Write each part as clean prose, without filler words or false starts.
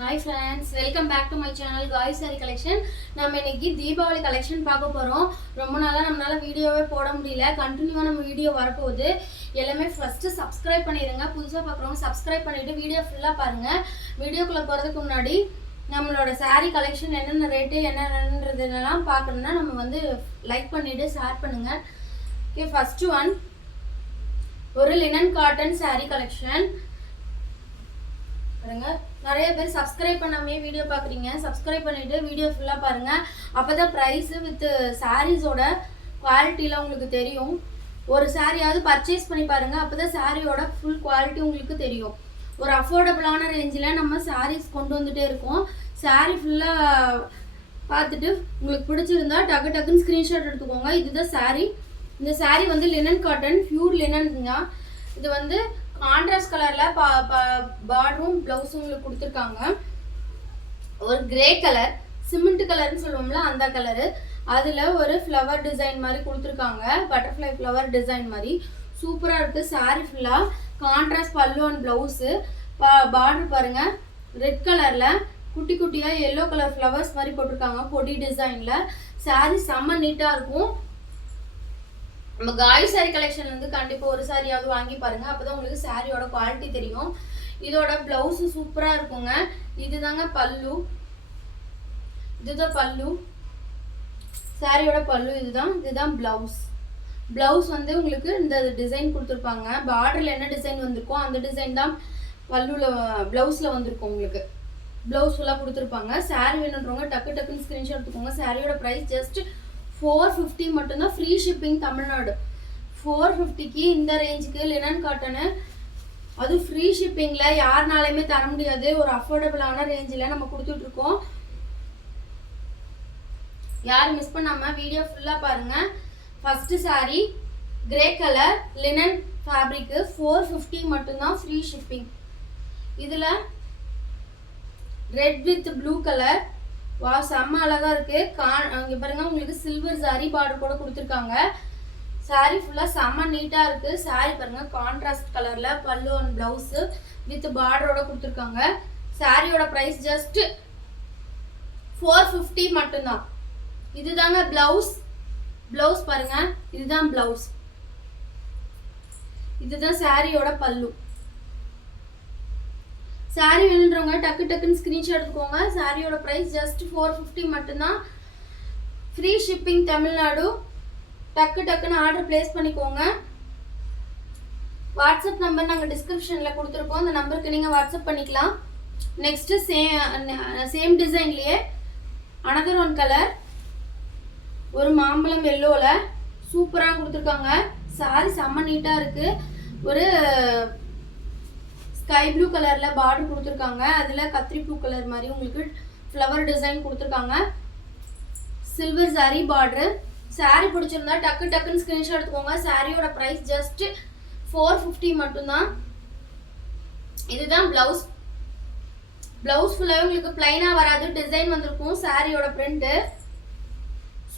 Hi friends, welcome back to my channel guys sari collection. நம்ம இன்னைக்கு Deepavali collection பார்க்க போகிறோம். ரொம்ப நாளாக நம்மளால் வீடியோவே போட முடியல. கண்டினியூவாக நம்ம வீடியோ வரப்போகுது. எல்லாமே ஃபஸ்ட்டு சப்ஸ்கிரைப் பண்ணிடுங்க. புதுசாக பார்க்குறவங்க சப்ஸ்கிரைப் பண்ணிவிட்டு வீடியோ ஃபுல்லாக பாருங்கள். வீடியோக்குள்ளே போகிறதுக்கு முன்னாடி நம்மளோட சாரீ கலெக்ஷன் என்னென்ன ரேட்டு என்னென்னன்றதுலாம் பார்க்கணுன்னா நம்ம வந்து லைக் பண்ணிவிட்டு ஷேர் பண்ணுங்கள். ஓகே, ஃபஸ்ட்டு ஒன் ஒரு லினன் காட்டன் சாரீ கலெக்ஷன் பாருங்க. நிறைய பேர் சப்ஸ்கிரைப் பண்ணாமே வீடியோ பார்க்குறீங்க. சப்ஸ்கிரைப் பண்ணிவிட்டு வீடியோ ஃபுல்லாக பாருங்கள். அப்போ தான் ப்ரைஸு வித் சாரீஸோட குவாலிட்டியில் உங்களுக்கு தெரியும். ஒரு சாரியாவது பர்ச்சேஸ் பண்ணி பாருங்கள். அப்போ தான் சாரியோட ஃபுல் குவாலிட்டி உங்களுக்கு தெரியும். ஒரு அஃபோர்டபுளான ரேஞ்சில் நம்ம சாரீஸ் கொண்டு வந்துகிட்டே இருக்கோம். சாரீ ஃபுல்லாக பார்த்துட்டு உங்களுக்கு பிடிச்சிருந்தா டக்குன்னு ஸ்க்ரீன்ஷாட் எடுத்துக்கோங்க. இதுதான் சாரீ. இந்த சாரீ வந்து லினன் காட்டன், பியூர் லினன்ங்க. இது வந்து கான்ட்ராஸ்ட் கலரில் பார்டரும் ப்ளவுஸும் உங்களுக்கு கொடுத்துருக்காங்க. ஒரு கிரே கலர், சிமெண்ட் கலர்னு சொல்லுவோம்ல அந்த கலரு. அதில் ஒரு ஃப்ளவர் டிசைன் மாதிரி கொடுத்துருக்காங்க. பட்டர்ஃப்ளை ஃப்ளவர் டிசைன் மாதிரி சூப்பராக இருக்குது. சாரீ ஃபுல்லாக கான்ட்ராஸ்ட் பல்லு அண்ட் ப்ளவுஸு. பார்டர் பாருங்கள், ரெட் கலரில் குட்டி குட்டியாக எல்லோ கலர் ஃப்ளவர்ஸ் மாதிரி போட்டிருக்காங்க பொடி டிசைனில். சாரீ செம்ம நீட்டாக இருக்கும். நம்ம காய் சாரி கலெக்ஷன் வந்து கண்டிப்பாக ஒரு சாரியாவது வாங்கி பாருங்கள். அப்போ தான் உங்களுக்கு சாரியோட குவாலிட்டி தெரியும். இதோட ப்ளவுஸு சூப்பராக இருக்குங்க. இதுதாங்க பல்லு, இதுதான் பல்லு. சாரியோட பல்லு இதுதான் ப்ளவுஸ். ப்ளவுஸ் வந்து உங்களுக்கு இந்த டிசைன் கொடுத்துருப்பாங்க. பார்டரில் என்ன டிசைன் வந்திருக்கோ அந்த டிசைன் தான் பல்லுவில் ப்ளவுஸில் வந்திருக்கும். உங்களுக்கு ப்ளவுஸ் ஃபுல்லாக கொடுத்துருப்பாங்க. சாரி வேணுன்றவங்க டக்குன்னு ஸ்க்ரீன்ஷாட் எடுத்துக்கோங்க. சாரியோட ப்ரைஸ் ஜஸ்ட் 450 மட்டும்தான். Free shipping Tamil Nadu. 450க்கு இந்த ரேஞ்சுக்கு லினன் காட்டனு, அது ஃப்ரீ ஷிப்பிங்கில் யாருனாலையுமே தர முடியாது. ஒரு அஃபோர்டபுளான ரேஞ்சில் நம்ம கொடுத்துட்ருக்கோம். யாரும் மிஸ் பண்ணாமல் வீடியோ ஃபுல்லாக பாருங்கள். First sari grey colour linen fabric 450 மட்டும்தான் ஃப்ரீ ஷிப்பிங். இதில் ரெட் வித் ப்ளூ கலர். வா, செம்ம அழகாக இருக்குது. இங்கே பாருங்கள், உங்களுக்கு சில்வர் சாரி பார்டர் கூட கொடுத்துருக்காங்க. சாரீ ஃபுல்லாக செம்ம நீட்டாக இருக்குது. சாரீ பாருங்கள், கான்ட்ராஸ்ட் கலரில் பல்லு அண்ட் ப்ளவுஸு வித் பார்டரோட கொடுத்துருக்காங்க. சாரியோட ப்ரைஸ் ஜஸ்ட் 450 மட்டும்தான். இதுதாங்க ப்ளவுஸ். ப்ளவுஸ் பாருங்கள், இதுதான் ப்ளவுஸ். இதுதான் சாரியோட பல்லு. சாரீ வேணுன்றவங்க டக்குன்னு ஸ்க்ரீன்ஷாட் எடுத்துக்கோங்க. சாரியோட ப்ரைஸ் ஜஸ்ட் 450 மட்டும்தான். Free shipping Tamil Nadu. டக்குன்னு ஆர்டர் பிளேஸ் பண்ணிக்கோங்க. வாட்ஸ்அப் நம்பர் நாங்கள் டிஸ்கிரிப்ஷனில் கொடுத்துருக்கோம். அந்த நம்பருக்கு நீங்கள் வாட்ஸ்அப் பண்ணிக்கலாம். நெக்ஸ்ட்டு சேம் டிசைன்லேயே அனதர் ஒன் கலர், ஒரு மாம்பழம் எல்லோவில் சூப்பராக கொடுத்துருக்காங்க. சாரி செம்ம நீட்டாக இருக்குது. ஒரு ஸ்கை ப்ளூ கலரில் பார்டர் கொடுத்துருக்காங்க. அதில் கத்திரி ப்ளூ கலர் மாதிரி உங்களுக்கு ஃப்ளவர் டிசைன் கொடுத்துருக்காங்க. Silver sari border. சாரீ பிடிச்சிருந்தா டக்குன்னு ஸ்க்ரீன்ஷாட் எடுத்துக்கோங்க. சாரியோட ப்ரைஸ் ஜஸ்ட் 450 மட்டும்தான். இதுதான் ப்ளவுஸ். ப்ளவுஸ் ஃபுல்லாகவே உங்களுக்கு பிளைனாக வராது, டிசைன் வந்திருக்கும். சாரியோட பிரிண்ட்டு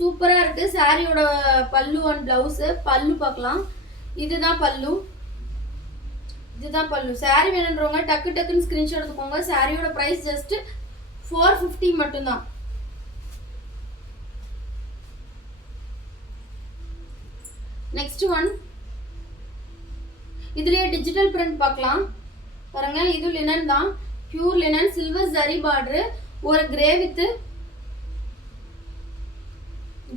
சூப்பராக இருக்குது. சாரியோட பல்லு அண்ட் ப்ளவுஸு. பல்லு பார்க்கலாம், இதுதான் பல்லு. இதுதான் பல்லு. சாரீ வேணுன்றவங்க டக்குன்னு ஸ்க்ரீன்ஷாட் எடுத்துக்கோங்க. சாரியோட ப்ரைஸ் ஜஸ்ட் 450 மட்டும்தான். நெக்ஸ்ட் ஒன், இதுலயே டிஜிட்டல் பிரிண்ட் பார்க்கலாம். பாருங்க, இது லினன் தான், pure linen. Silver zari border, ஒரு கிரே வித்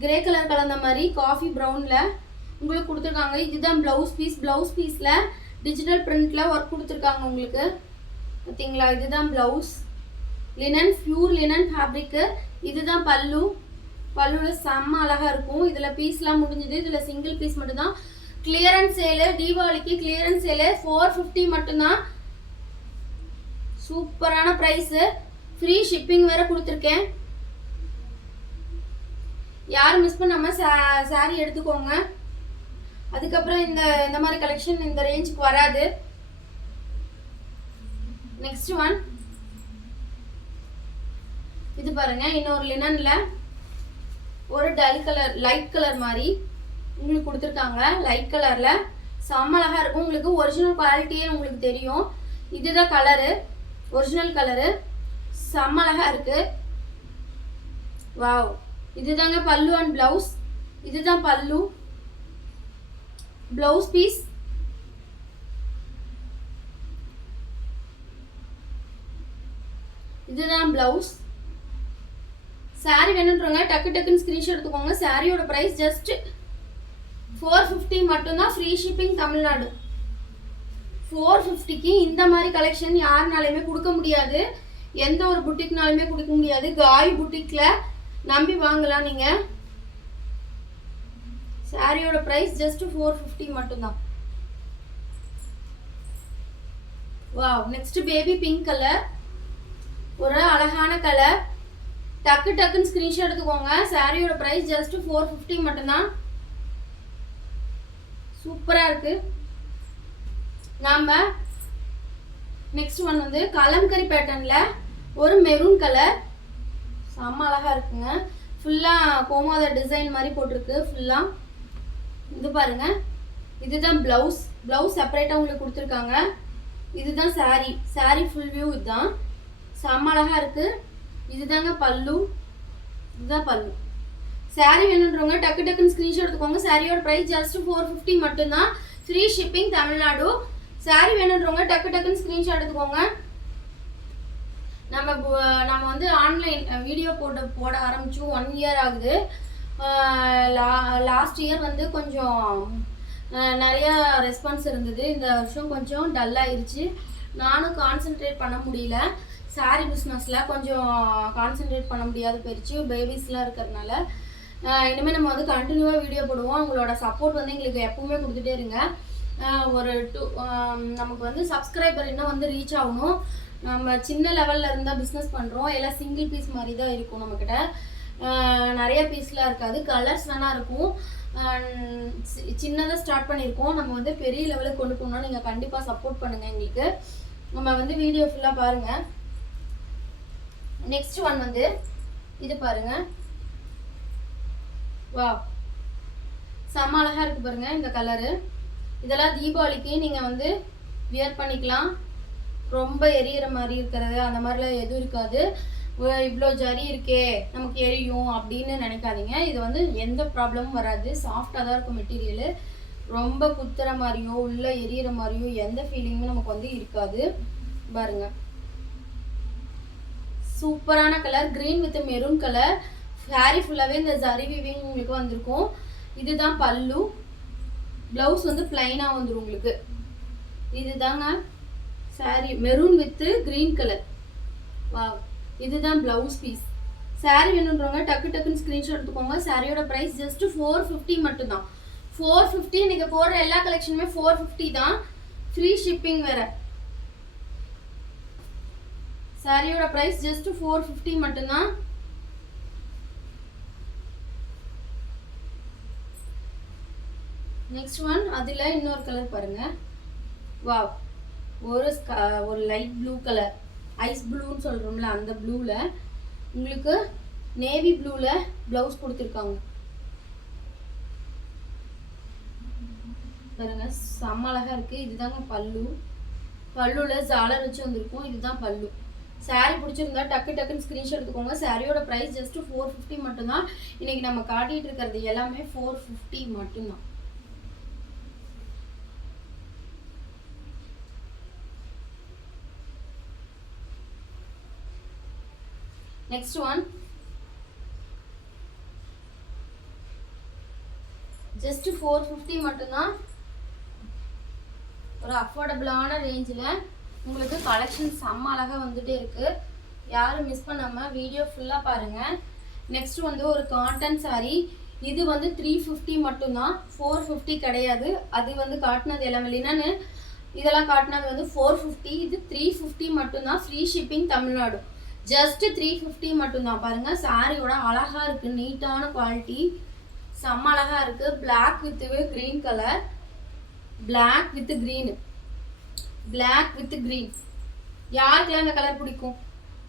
கிரே கலர் கலந்த மாதிரி காஃபி ப்ரௌனில் உங்களுக்கு கொடுத்துருக்காங்க. இதுதான் ப்ளவுஸ் பீஸ். ப்ளவுஸ் பீஸில் டிஜிட்டல் பிரிண்டில் ஒர்க் கொடுத்துருக்காங்க உங்களுக்கு. பார்த்தீங்களா, இதுதான் blouse. Linen, pure linen fabric. இதுதான் பல்லு. பல்லுவில் செம்ம அழகாக இருக்கும். இதில் பீஸ்லாம் முடிஞ்சுது. இதில் சிங்கிள் பீஸ் மட்டும்தான். கிளியரன்ஸ் சேலு, தீபாவளிக்கு கிளியரன்ஸ் சேலு 450 மட்டும்தான். சூப்பரான ப்ரைஸு. ஃப்ரீ ஷிப்பிங் வேறு கொடுத்துருக்கேன். யாரும் மிஸ் பண்ணாமல் சாரீ எடுத்துக்கோங்க. அதுக்கப்புறம் இந்த மாதிரி கலெக்ஷன் இந்த ரேஞ்சுக்கு வராது. நெக்ஸ்ட் ஒன், இது பாருங்க, இன்னொரு லினன்ல ஒரு டல் கலர் லைட் கலர் மாதிரி உங்களுக்கு கொடுத்துருக்காங்க. லைட் கலர்ல செம்ம அழகா இருக்கும். உங்களுக்கு ஒரிஜினல் குவாலிட்டியே உங்களுக்கு தெரியும். இதுதான் கலரு, ஒரிஜினல் கலரு. செம்ம அழகா இருக்கு. வாவ், இதுதாங்க பல்லு அண்ட் பிளவுஸ். இதுதான் பல்லு, பிளவுஸ் பீஸ். இதுதான் பிளவுஸ். சாரி வேணுன்றவங்க டக்கு டக்குன்னு ஸ்கிரீன்ஷாட் எடுத்துக்கோங்க. சாரியோட பிரைஸ் ஜஸ்ட் 450 மட்டும்தான். Free shipping Tamil Nadu. 450க்கு இந்த மாதிரி கலெக்ஷன் யாருனாலையுமே கொடுக்க முடியாது. எந்த ஒரு புட்டிக்னாலுமே கொடுக்க முடியாது. காய் புட்டிக்ல நம்பி வாங்கலாம் நீங்க. சாரியோட பிரைஸ் ஜஸ்ட் 450 மட்டும்தான். Wow, next baby pink colour. ஒரு அழகான கலர். டக்கு டக்குன்னு ஸ்கிரீன்ஷாட் எடுத்துக்கோங்க. சாரியோட பிரைஸ் ஜஸ்ட் 450 மட்டும்தான். சூப்பரா இருக்கு. நாம நெக்ஸ்ட் ஒன் வந்து கலம்கரி பேட்டர்ன்ல ஒரு மெரூன் கலர். செம்ம அழகா இருக்குங்க. ஃபுல்லா கோமாத டிசைன் மாதிரி போட்டிருக்கு ஃபுல்லா. இது பாருங்க, இதுதான் பிளவுஸ். பிளவுஸ் செப்பரேட்டா உங்களுக்கு கொடுத்துருக்காங்க. இதுதான் சாரி. Sorry full view. இதுதான் செம்ம அழகா இருக்கு. இதுதாங்க பல்லு. இதுதான் பல்லு. சாரி வேணுன்றவங்க டக்கு டக்குன்னு ஸ்கிரீன்ஷாட் எடுத்துக்கோங்க. சாரியோட பிரைஸ் ஜஸ்ட் 450 மட்டும்தான். Free shipping Tamil Nadu. சாரி வேணுன்றவங்க டக்கு டக்குன்னு ஸ்கிரீன்ஷாட் எடுத்துக்கோங்க. நம்ம வந்து ஆன்லைன் வீடியோ போட ஆரம்பிச்சு 1 இயர் ஆகுது. லாஸ்ட் இயர் வந்து கொஞ்சம் நிறைய ரெஸ்பான்ஸ் இருந்தது. இந்த வருஷம் கொஞ்சம் டல் ஆயிடுச்சு. நானும் கான்சென்ட்ரேட் பண்ண முடியல. சாரி பிஸ்னஸில் கொஞ்சம் கான்சென்ட்ரேட் பண்ண முடியாது போயிடுச்சு, பேபிஸ்லாம் இருக்கிறதுனால. இனிமேல் நம்ம வந்து கண்டினியூவாக வீடியோ போடுவோம். உங்களோட சப்போர்ட் வந்து எங்களுக்கு எப்பவுமே கொடுத்துட்டே இருங்க. ஒரு நமக்கு வந்து சப்ஸ்கிரைபர் இன்னும் வந்து ரீச் ஆகணும். நம்ம சின்ன லெவலில் இருந்தால் பிஸ்னஸ் பண்ணுறோம். எல்லாம் சிங்கிள் பீஸ் மாதிரி தான் இருக்கும். நம்மக்கிட்ட நிறைய பீஸ்லாம் இருக்காது. கலர்ஸ் வேணால் இருக்கும். சின்னதாக ஸ்டார்ட் பண்ணியிருக்கோம். நம்ம வந்து பெரிய லெவலுக்கு கொண்டு போகணும்னா நீங்கள் கண்டிப்பாக சப்போர்ட் பண்ணுங்கள் எங்களுக்கு. நம்ம வந்து வீடியோ ஃபுல்லாக பாருங்கள். நெக்ஸ்ட் ஒன் வந்து இது பாருங்க. வா, செம்ம அழகா இருக்கு பாருங்க இந்த கலரு. இதெல்லாம் தீபாவளிக்கு நீங்க வந்து வியர் பண்ணிக்கலாம். ரொம்ப எரியிற மாதிரி இருக்கிறது அந்த மாதிரிலாம் எதுவும் இருக்காது. இவ்வளோ ஜரி இருக்கே நமக்கு எரியும் அப்படின்னு நினைக்காதீங்க. இது வந்து எந்த ப்ராப்ளமும் வராது. சாஃப்டாக தான் இருக்கும் மெட்டீரியலு. ரொம்ப குத்துற மாதிரியோ உள்ள எரியிற மாதிரியோ எந்த ஃபீலிங்குமே நமக்கு வந்து இருக்காது. பாருங்க, சூப்பரான colour. Green with maroon colour. Sorry ஃபுல்லாகவே இந்த ஜரி வீவிங் உங்களுக்கு வந்திருக்கும். இதுதான் பல்லு. பிளவுஸ் வந்து பிளைனாக வந்துடும் உங்களுக்கு. இதுதாங்க sorry, maroon with green colour. வா, இதுதான் பிளவுஸ் பீஸ். சாரி வேணுன்றவங்க டக்கு டக்குன்னு ஸ்க்ரீன்ஷாட் எடுத்துக்கோங்க. சாரியோட ப்ரைஸ் ஜஸ்ட் 450 மட்டும்தான். 450. இன்னைக்கு போடுற எல்லா கலெக்ஷனுமே 450 தான். ஃப்ரீ ஷிப்பிங் வேற. சாரியோட பிரைஸ் ஜஸ்ட் 450 மட்டும்தான். நெக்ஸ்ட் ஒன், அதுல இன்னொரு கலர் பாருங்க. வாவ், ஒரு லைட் ப்ளூ கலர், ஐஸ் ப்ளூன்னு சொல்றோம்ல அந்த ப்ளூல உங்களுக்கு நேவி ப்ளூல பிளவுஸ் கொடுத்துருக்காங்க பாருங்க. செம்ம அழகா இருக்கு. இதுதாங்க பல்லு. பல்லுல ஜாலர் வச்சு வந்திருக்கும். இதுதான் பல்லு. சாரி பிடிச்சிருந்தா டக்கு டக்குன்னு ஸ்கிரீன்ஷாட் எடுத்துக்கோங்க. சாரியோட பிரைஸ் ஜஸ்ட் 450 மட்டும்தான். இன்னைக்கு நம்ம காட்டிட்டு இருக்கிறது எல்லாமே 450 மட்டும்தான். நெக்ஸ்ட் ஒன், ஜஸ்ட் 450 மட்டும்தான். ஒரு அஃபோர்டபுளான ரேஞ்சில் உங்களுக்கு கலெக்ஷன் செம்ம அழகாக வந்துட்டே இருக்கு. யாரும் மிஸ் பண்ணாம வீடியோ ஃபுல்லாக பாருங்க. நெக்ஸ்ட் வந்து ஒரு காட்டன் சாரி. இது வந்து 350 மட்டும்தான், 450 கிடையாது. அது வந்து காட்டினது எல்லாமே இல்லைன்னு இதெல்லாம் காட்டினது வந்து 450. இது 350 மட்டும்தான். Free shipping Tamil Nadu. ஜஸ்ட் 350 மட்டும்தான். பாருங்க, சாரியோட அழகா இருக்கு. நீட்டான குவாலிட்டி, செம்ம அழகா இருக்கு. Black with green colour. Black with green, black with green. யாருக்கெல்லாம் இந்த கலர் பிடிக்கும்?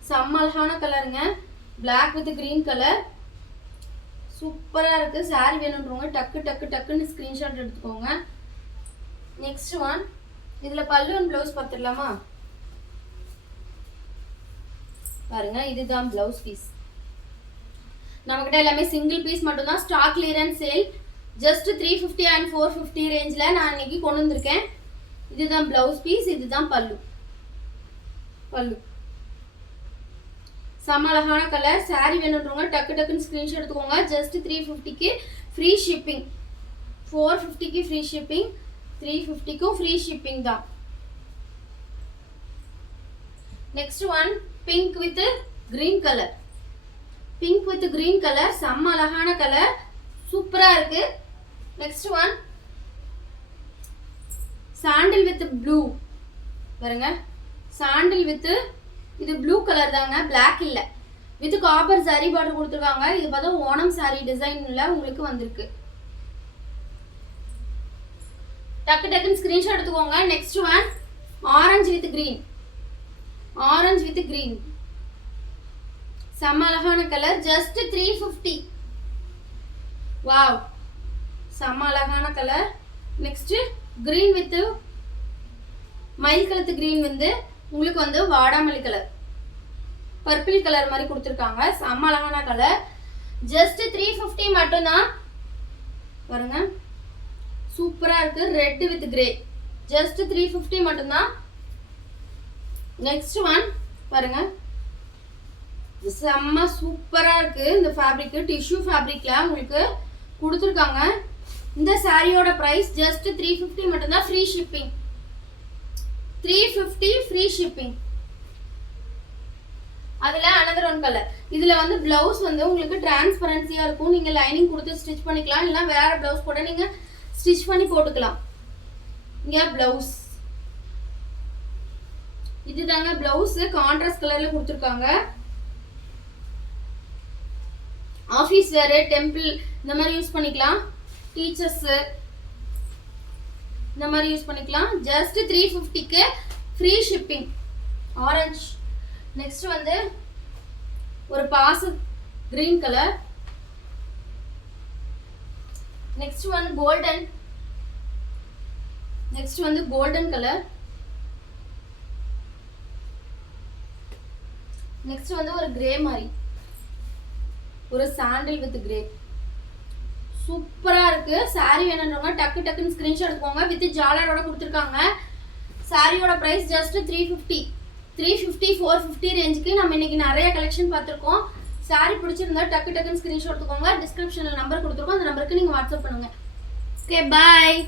செம்ம அழகான கலருங்க. பிளாக் வித் கிரீன் கலர் சூப்பரா இருக்கு. சாரி வேணுன்றவங்க டக்கு டக்கு டக்குன்னு ஸ்கிரீன்ஷாட் எடுத்துக்கோங்க. நெக்ஸ்ட் ஒன், இதுல பல்லு அண்ட் ப்ளவுஸ் பார்த்துடலாமா? பாருங்க இதுதான் ப்ளவுஸ் பீஸ். நம்மகிட்ட எல்லாமே சிங்கிள் பீஸ் மட்டும் தான். Stock clearance sale just 350 and 450 ரேஞ்சில் நான் இன்னைக்கு கொண்டு வந்திருக்கேன். இதுதான் ப்ளவுஸ் பீஸ், இதுதான் பல்லு. பல்லு செம்ம அழகான கலர். சாரி வேணுன்றவங்க டக்கு டக்குன்னு ஸ்க்ரீன்ஷாட் எடுத்துக்கோங்க. ஜஸ்ட் 350க்கு ஃப்ரீ ஷிப்பிங், 450க்கு ஃப்ரீ ஷிப்பிங், 350க்கும் ஃப்ரீ ஷிப்பிங் தான். Next one pink with green colour. Pink with green colour செம்ம அழகான கலர், சூப்பரா இருக்கு. Next one sandal with blue. பாருங்க சாண்டில் வித் இது ப்ளூ கலர் தாங்க, பிளாக் இல்ல. வித் காப்பர் சாரி பார்டர் கொடுத்துருக்காங்க. இது பார்த்தா ஓணம் சாரி டிசைன்ல உங்களுக்கு வந்திருக்கு. டக்கு டக்குன்னு ஸ்கிரீன்ஷாட் எடுத்துக்கோங்க. Next one orange with green. Orange with green செம்ம அழகான கலர். ஜஸ்ட் 350. வாவ் செம்ம அழகான கலர். நெக்ஸ்ட் கிரீன் வித் மயில் கலத்து கிரீன் வந்து உங்களுக்கு வந்து வாடாமல்லி கலர், பர்பிள் கலர் மாதிரி கொடுத்துருக்காங்க. செம்ம அழகான கலர். ஜஸ்ட் 350 மட்டும்தான். பாருங்க சூப்பரா இருக்கு. ரெட் வித் கிரே ஜஸ்ட் 350 மட்டும்தான். நெக்ஸ்ட் ஒன் பாருங்க செம்ம சூப்பரா இருக்கு. இந்த ஃபேப்ரிக் டிஷ்யூ ஃபேப்ரிக்ல உங்களுக்கு கொடுத்துருக்காங்க. இந்த சாரியோட பிரைஸ் ஜஸ்ட் 350 மட்டும்தான். Free shipping, 350 free shipping. அதுல அனதர் ஒன் கலர். இதுல வந்து பிளவுஸ் வந்து உங்களுக்கு டிரான்ஸ்பரன்சியா இருக்கும். நீங்க லைனிங் கொடுத்து ஸ்டிச் பண்ணிக்கலாம், இல்ல வேற பிளவுஸ் கூட நீங்க ஸ்டிச் பண்ணி போட்டுக்கலாம். இங்க பிளவுஸ் இதுதாங்க பிளவுஸ். கான்ட்ராஸ்ட் கலர்ல கொடுத்துருக்காங்க. ஆஃபீஸ் வேர், டெம்பிள் இந்த மாதிரி யூஸ் பண்ணிக்கலாம். டீச்சர்ஸ் இந்த மாதிரி யூஸ் பண்ணிக்கலாம். ஜஸ்ட் 350க்கு ஃப்ரீ ஷிப்பிங். ஆரஞ்சு. நெக்ஸ்ட் வந்து ஒரு பாஸ் green colour. Next one golden. Next வந்து கோல்டன் கலர். நெக்ஸ்ட் வந்து ஒரு கிரே மாதிரி, ஒரு சாண்டில் வித் கிரே. சூப்பரா இருக்கு. சாரி வேணும்ன்றவங்க டக்கு டக்குன்னு ஸ்கிரீன்ஷாட் எடுத்துக்கோங்க. வித் ஜாலரோட கொடுத்துருக்காங்க. சாரியோட பிரைஸ் ஜஸ்ட் 350, 450 ரேஞ்சுக்கு நம்ம இன்னைக்கு நிறைய கலெக்ஷன் பார்த்துருக்கோம். சாரி பிடிச்சிருந்தா டக்கு டக்குன்னு ஸ்கிரீன்ஷாட் எடுத்துக்கோங்க. டிஸ்கிரிப்ஷன்ல நம்பர் கொடுத்துருக்கோம், அந்த நம்பருக்கு நீங்க வாட்ஸ்அப் பண்ணுங்க. Okay bye.